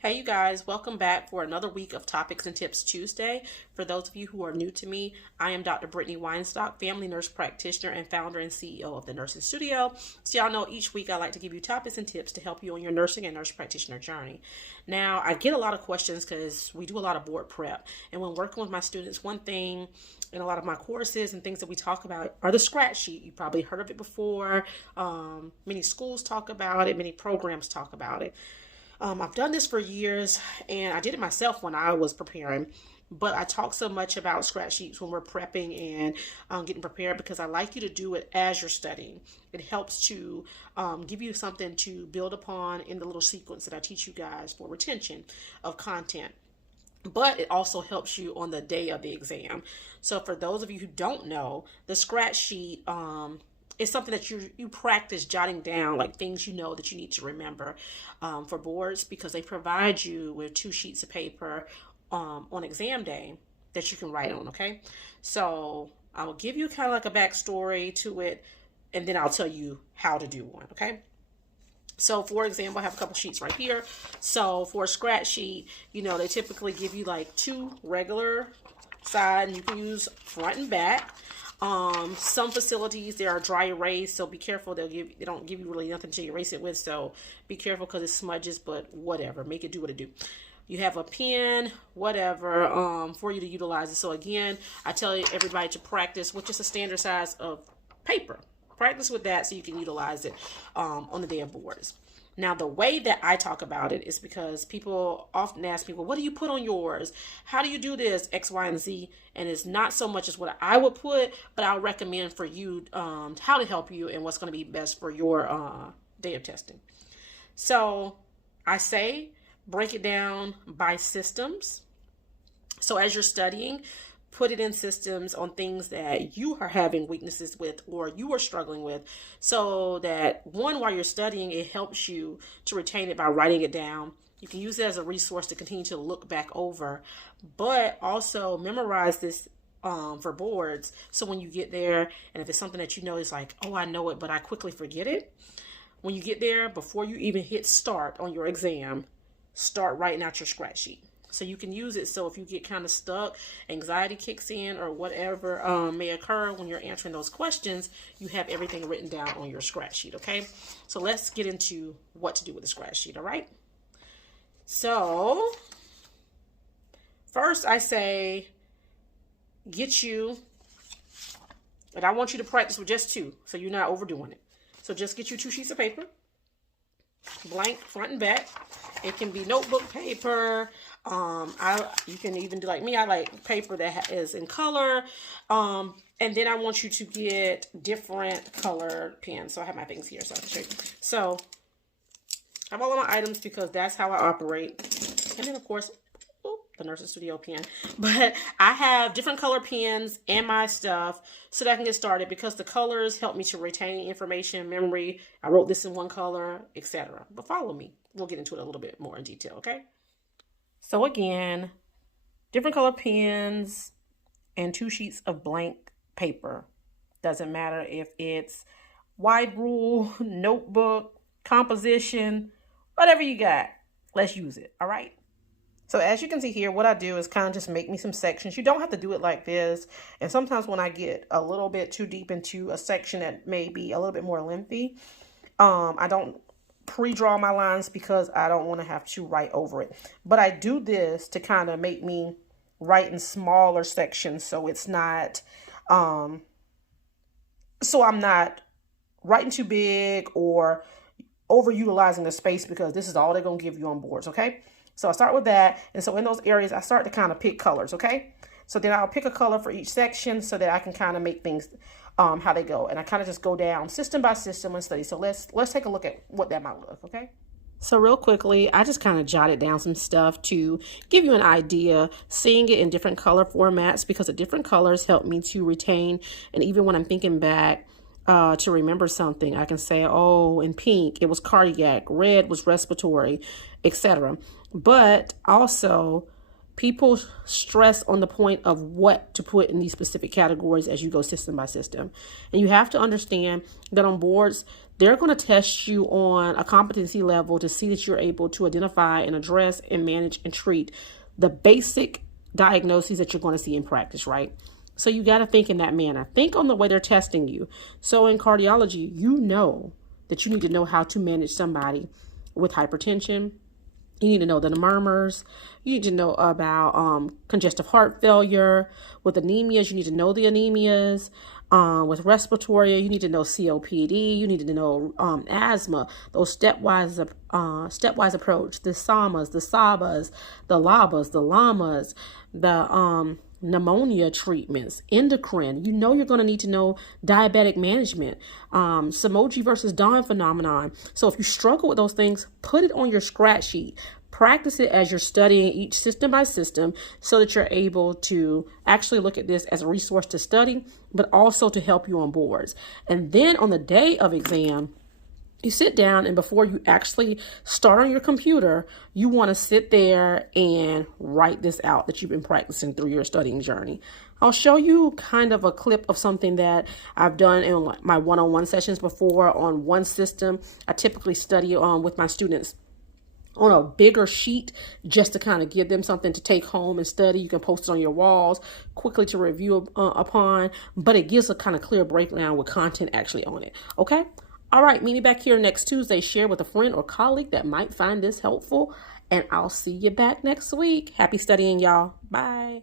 Hey, you guys, welcome back for another week of Topics and Tips Tuesday. For those of you who are new to me, I am Dr. Brittany Weinstock, family nurse practitioner and founder and CEO of the Nursing Studio. So, y'all know each week I like to give you topics and tips to help you on your nursing and nurse practitioner journey. Now, I get a lot of questions because we do a lot of board prep. And when working with my students, one thing in a lot of my courses and things that we talk about are the scratch sheet. You probably heard of it before. Many schools talk about it, many programs talk about it. I've done this for years, and I did it myself when I was preparing. But I talk so much about scratch sheets when we're prepping and getting prepared because I like you to do it as you're studying. It helps to give you something to build upon in the little sequence that I teach you guys for retention of content. But it also helps you on the day of the exam. So for those of you who don't know, the scratch sheet it's something that you practice jotting down, like things you know that you need to remember for boards, because they provide you with 2 sheets of paper on exam day that you can write on. Okay, so I will give you kind of like a backstory to it, and then I'll tell you how to do one. Okay. So, for example, I have a couple sheets right here. So, for a scratch sheet, they typically give you like 2 regular side, and you can use front and back. Some facilities, there are dry erase, so be careful. They don't give you really nothing to erase it with, so be careful because it smudges, but whatever, make it do what it do. You have a pen, whatever, for you to utilize it. So again, I tell everybody to practice with just a standard size of paper. Practice with that so you can utilize it on the day of boards. Now, the way that I talk about it is because people often ask me, well, what do you put on yours? How do you do this, X, Y, and Z? And it's not so much as what I would put, but I'll recommend for you how to help you and what's going to be best for your day of testing. So I say break it down by systems. So as you're studying, put it in systems on things that you are having weaknesses with or you are struggling with, so that one, while you're studying, it helps you to retain it by writing it down. You can use it as a resource to continue to look back over, but also memorize this for boards. So when you get there, and if it's something that is like, oh, I know it, but I quickly forget it. When you get there, before you even hit start on your exam, start writing out your scratch sheet. So you can use it so if you get kind of stuck, anxiety kicks in, or whatever may occur when you're answering those questions, you have everything written down on your scratch sheet, okay? So let's get into what to do with the scratch sheet, all right? So first I say get you, and I want you to practice with just 2, so you're not overdoing it. So just get you 2 sheets of paper, blank front and back. It can be notebook paper. You can even do like me. I like paper that is in color. And then I want you to get different colored pens. So I have my things here so I can show you. So I have all of my items because that's how I operate. And then of course, the Nursing Studio pen. But I have different color pens and my stuff so that I can get started, because the colors help me to retain information, memory. I wrote this in one color, etc. But follow me. We'll get into it a little bit more in detail, okay? So again, different color pens and 2 sheets of blank paper. Doesn't matter if it's wide rule, notebook, composition, whatever you got. Let's use it, all right? So as you can see here, what I do is kind of just make me some sections. You don't have to do it like this. And sometimes when I get a little bit too deep into a section that may be a little bit more lengthy, I don't pre-draw my lines because I don't want to have to write over it. But I do this to kind of make me write in smaller sections, so it's not, so I'm not writing too big or overutilizing the space, because this is all they're going to give you on boards, okay? So I start with that, and so in those areas, I start to kind of pick colors, okay? So then I'll pick a color for each section so that I can kind of make things how they go. And I kind of just go down system by system and study. So let's take a look at what that might look, okay? So real quickly, I just kind of jotted down some stuff to give you an idea, seeing it in different color formats, because the different colors help me to retain. And even when I'm thinking back to remember something, I can say, oh, in pink, it was cardiac, red was respiratory, etc. But also, people stress on the point of what to put in these specific categories as you go system by system. And you have to understand that on boards, They're going to test you on a competency level to see that you're able to identify and address and manage and treat the basic diagnoses that you're going to see in practice, right? So you got to think in that manner. Think on the way they're testing you. So in cardiology, you know that you need to know how to manage somebody with hypertension. You need to know the murmurs. You need to know about congestive heart failure. With anemias, you need to know the anemias. With respiratory, you need to know COPD. You need to know asthma. Those stepwise approach. The SAMAs, the SABAs, the LABAs, the LAMAs, the pneumonia treatments, endocrine. You know you're going to need to know diabetic management, Somogy versus Dawn phenomenon. So if you struggle with those things, put it on your scratch sheet. Practice it as you're studying each system by system so that you're able to actually look at this as a resource to study, but also to help you on boards. And then on the day of exam, you sit down, and before you actually start on your computer, you want to sit there and write this out that you've been practicing through your studying journey. I'll show you kind of a clip of something that I've done in my one-on-one sessions before on one system. I typically study with my students on a bigger sheet just to kind of give them something to take home and study. You can post it on your walls quickly to review upon, but it gives a kind of clear breakdown with content actually on it. Okay? All right, meet me back here next Tuesday. Share with a friend or colleague that might find this helpful, and I'll see you back next week. Happy studying, y'all. Bye.